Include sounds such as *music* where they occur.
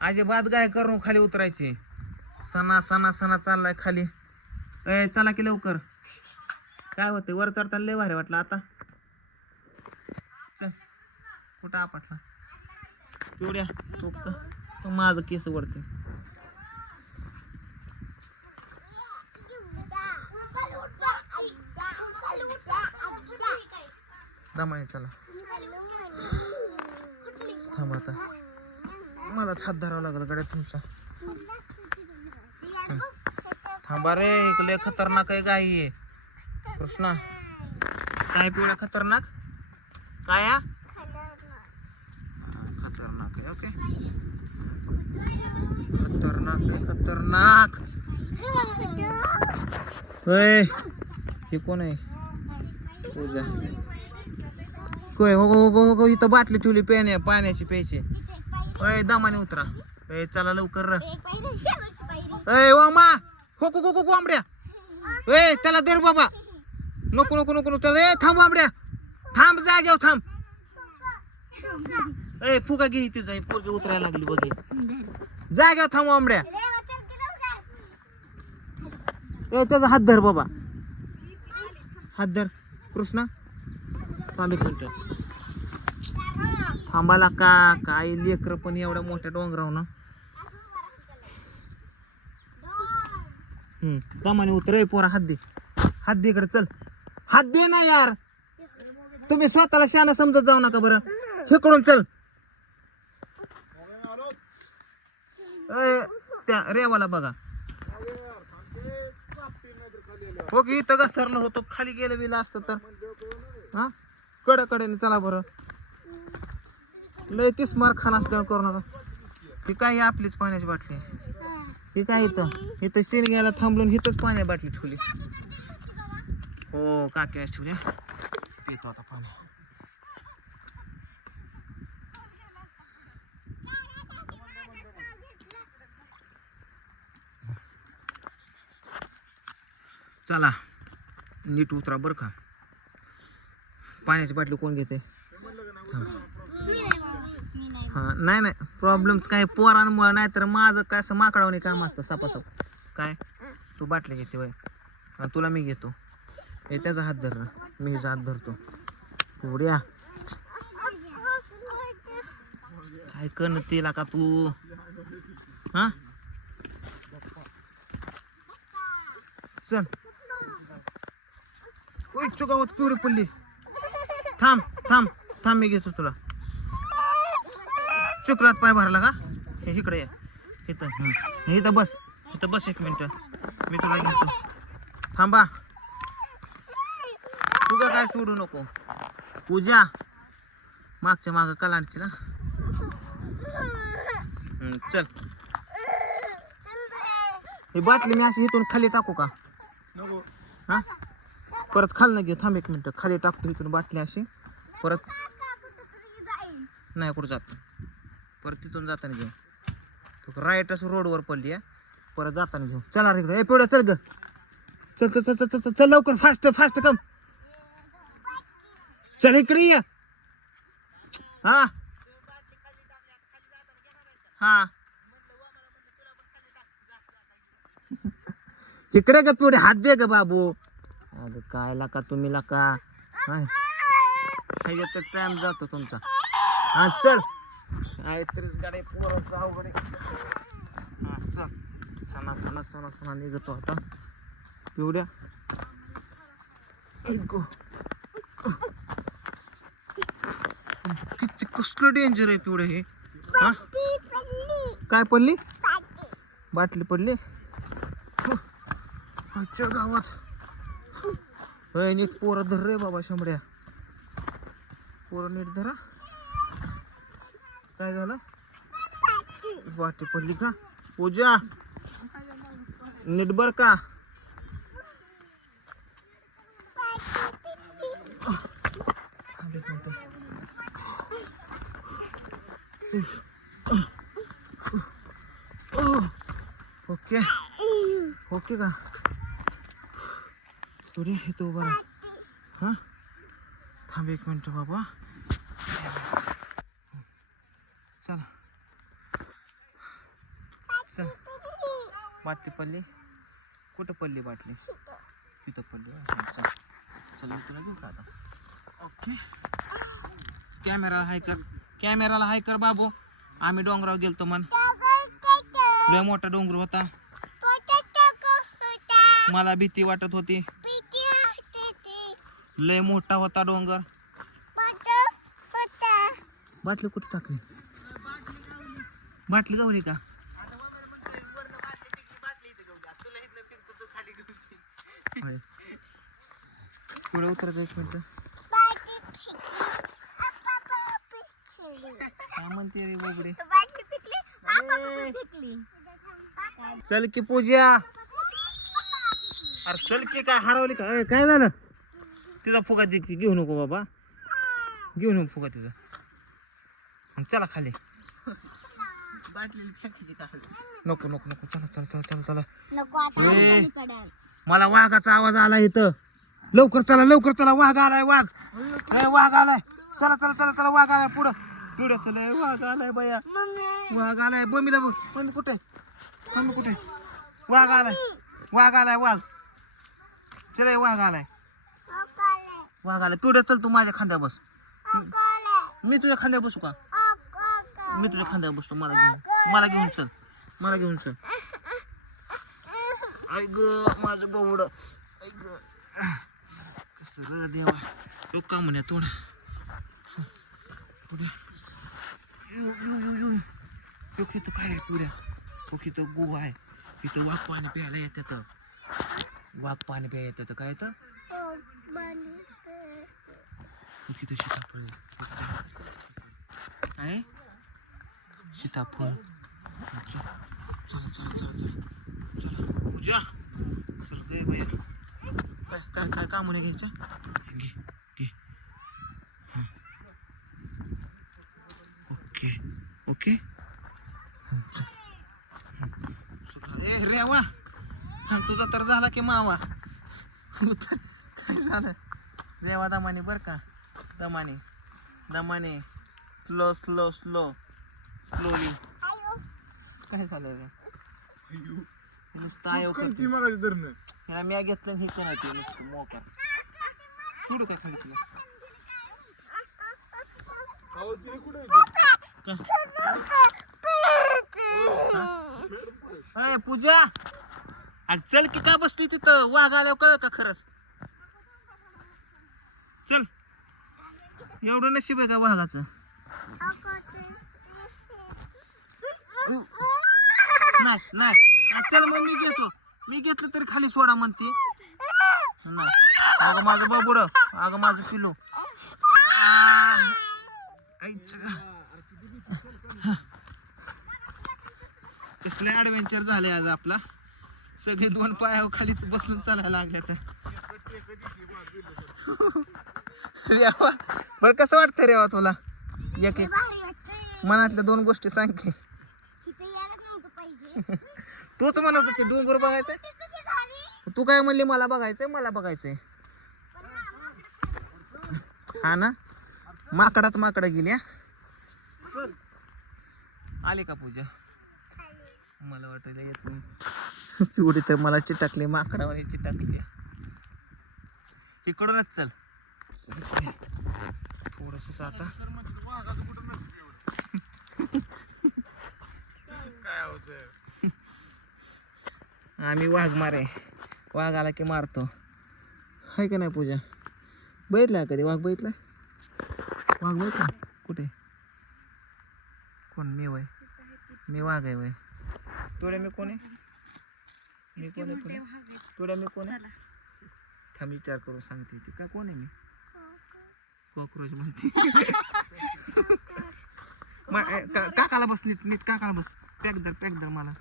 अजिबात गाय करून खाली उतरायची. सणा सणा सणा चाललाय खाली. ए चला की लवकर. काय होते वर चढताना लय भारी वाटलं आता. चल. कुठं आपटला? पिवड्या तू तू माझं केस वरते दमाने चला. थांब आता. मलाच हात धरावा लागला गड्या तुमचा. थांबा रे लय खतरनाक आहे गाई आहे कृष्णा काय पिवळा खतरनाक? काय हा? हा, खतरनाक आहे ओके. खतरनाक आहे खतरनाक. होय हे कोण आहे? पूजा. होय हो हो हो हो इथं बाटली ठेवली पेण्या पाण्याची प्यायची. होय दमाने उतरा. ए चला लवकर र. ए ओमा हो को को को आंबड्या ए त्याला दर बाबा. नको नको नको नको. ए थांब आंबड्या थांब जाग्यावर थांब. ए फुगा घे इथे जाई. पोरगी उतरायला लागली बघे जाग्यावर थांब आंबड्या ए त्याचा हात धर बाबा. हात धर. कृष्णा थांब एक मिनिट. थांबाला का? काय लेकर पण एवढ्या मोठ्या डोंगराव ना. दमाने उतर पोरा हात दे. हात दे इकडे चल. हात दे ना यार. तुम्ही स्वतःला शाना समजत जाऊ नका बरं. हिकडून चल. ए, त्या रेवाला बघा. हो की इथं घसरलं होतो. खाली गेलं बिलं असतं तर. हा? कडे चला बरं. लय तीस मारखान असल्यावर करू नका. ही काय आहे आपलीच पाण्याची बाटली? ही काय इथं? इथं शेण घ्यायला थांबलून इथंच पाण्याची बाटली ठेवली. हो काकीनेच ठेवली पितो आता पाणी. चला नीट उतरा बरं का. पाण्याची बाटली कोण घेते? हा नाही नाही. प्रॉब्लेम काय पोरांमुळे नाही तर माझं काय असं माकडावणी काम असतं सापासाप काय? तू बाटली घेते वय आणि तुला मी घेतो. हे त्याचा हात धर मी हिचा हात धरतो. उड्या. काय कन तिला का तू? हा? चल. ओय चुकावत पिवळी पडली. थांब थांब थांब मी घेतो तुला. चुकलात पाय भरला का? हे इकडे ये. इथं. हं. इथं बस. इथं बस एक मिनिट. मी तुला घेतो. थांबा. तुझं काय सोडू नको. पूजा. मागच्या माग कलांडची ना. चल. ही बाटली मी अशी इथून खाली टाकू का? हा? परत खाली घेऊ. थांब एक मिनिट. खाली टाकतो इथून बाटली अशी. परत. नाही कुठं जात? परत तिथून जाताना घेऊ तू असं रोडवर पडली आहे परत जाताना घेऊ चला रे इकडे. ए चल ग. चल चल चल चल चल चल लवकर. फास्ट फास्ट कम चल इकडे ये. हा. हा. इकडे का पिवडे हात दे ग बाबू. अगं काय लाका तुम्ही लाका? टाइम जातो तुमचा. हा चल. गाडी पोराचं अवघड आहे. हा चल. सणा सणा सणा सणा निघतो आता. पिवड्या. ऐको. किती कसलं डेंजर आहे पिवड्या हे? हा? काय पडली? बाटली पडली? आजच्या गावात. नीट पोरं धर रे बाबा शंभड्या पोरं नीट धरा. काय झालं? वाटी पडली का? पूजा नीट बर का? ओके. ओके का? तुरे हे तो. हा? थांब एक मिनिट बाबा. चला. चल. बाटली पडली? कुठं पडली बाटली? तिथं पडली. चल. चल मी तुला घेऊ का आता? ओके. कॅमेरा हाय कर. कॅमेराला हाय कर बाबू. आम्ही डोंगरावर गेलतो मन लय मोठा डोंगर होता. मला भीती वाटत होती. लय मोठा होता डोंगर. बाटली कुठे टाकली? बाटली गावली का? पुढे उतरत एक मिनिट. काय म्हणते रे बाबडे. चल की पूजा. अरे चल की काय हरवली का? अय, काय झालं? तिचा फुगा दे की घेऊ नको बाबा. घेऊ नको फुगा तिचा. आणि चला खाली. नको नको नको. चला चला चला चला चला. नको आता ए. मला वाघाचा आवाज आला इथं. लवकर चला लवकर चला. वाघ आलाय वाघ. ए, वाघ आलाय. चला चला चला चला. वाघ आलाय पुढं. पुढं चला. वाघ आलाय बया. मम्मी. वाघ आलाय. बमीला बघ. मम्मी कुठे? मम्मी कुठे? वाघ आलाय. वाघ आलाय वाघ. चल ए, वाघ आलाय. वाघ आलाय. पिवड्या चल तू माझ्या खांद्या बस. मी तुझ्या खांद्या बसू का. मी तुझ्या खांद्यावर बसतो. मला घेऊन. मला घेऊन चल. मला घेऊन चल. ऐक माझं बावड. ऐक कसं देवा. तो का म्हणे तोड? पुढे. यू इथं काय आहे पुढ्या तो इथं गो आहे. इथं वाघ पाणी प्यायला येतात. वाघ पाणी प्यायला येतात. काय येतं? ओ, बनी. इथं आहे सीताफळ. चल चला चला चला चला. चला पूजा. चल दे भैया. काय काय काय काम म्हणे घ्यायच्या? घे घे. Okay okay. हं, ए रेवा. तुझा तर झाला की मावा. उतर. काय झालं? रेवा दमाने बर का? दमाने. दमाने. Slow slow slow. आयो. काय झालं नुसतं आयो ती. मगाची धरणं? ह्याला मी घेतलं आणि हे ते नुसतं मोकार. सोडू का खाली तुला? अहो कुठे? अय पूजा. अग चल की का बसली तिथं? वाघ आल्यावर कळ का खरंच? चल. एवढं नशीब आहे का वाघाचं? नाही नाही. चल मग मी घेतो. मी घेतलं तरी खाली सोडा म्हणते. नाही. अगं माझं बबुड अगं माझं पिलू कसले ॲडव्हेंचर झाले आज आपला. सगळे दोन पायावर खालीच बसून चालायला लागले तर रेवा. बरं कसं वाटतं रेवा तुला? एक एक. मनातल्या दोन गोष्टी सांग की इथं यायलाच नव्हतं पाहिजे. तूच म्हणत होती डोंगर बघायचं तू काय म्हणली मला बघायचंय मला बघायचंय. हा ना? माकडात माकडा गेली आली का पूजा? मला वाटायला येत नाही. एवढी तर मला चिटकली माकडावर चिटकली. इकडूनच चल. थोडस आता. काय हो आम्ही वाघ मारे. वाघ आला की मारतो. आहे का नाही पूजा? बघितला कधी वाघ बघितला? वाघ बघितला? कुठे? कोण? मी वय. मी वाघ आहे वय. तुला मी कोण आहे? मी कोण आहे पुढे मी कोण आहे? थांब विचार करून सांगते ती. का कोण आहे मी? कॉक्रोच म्हणते. *laughs* का- काकाला बस नीट नीट काकाला बस. पॅक दर पॅक दर मला.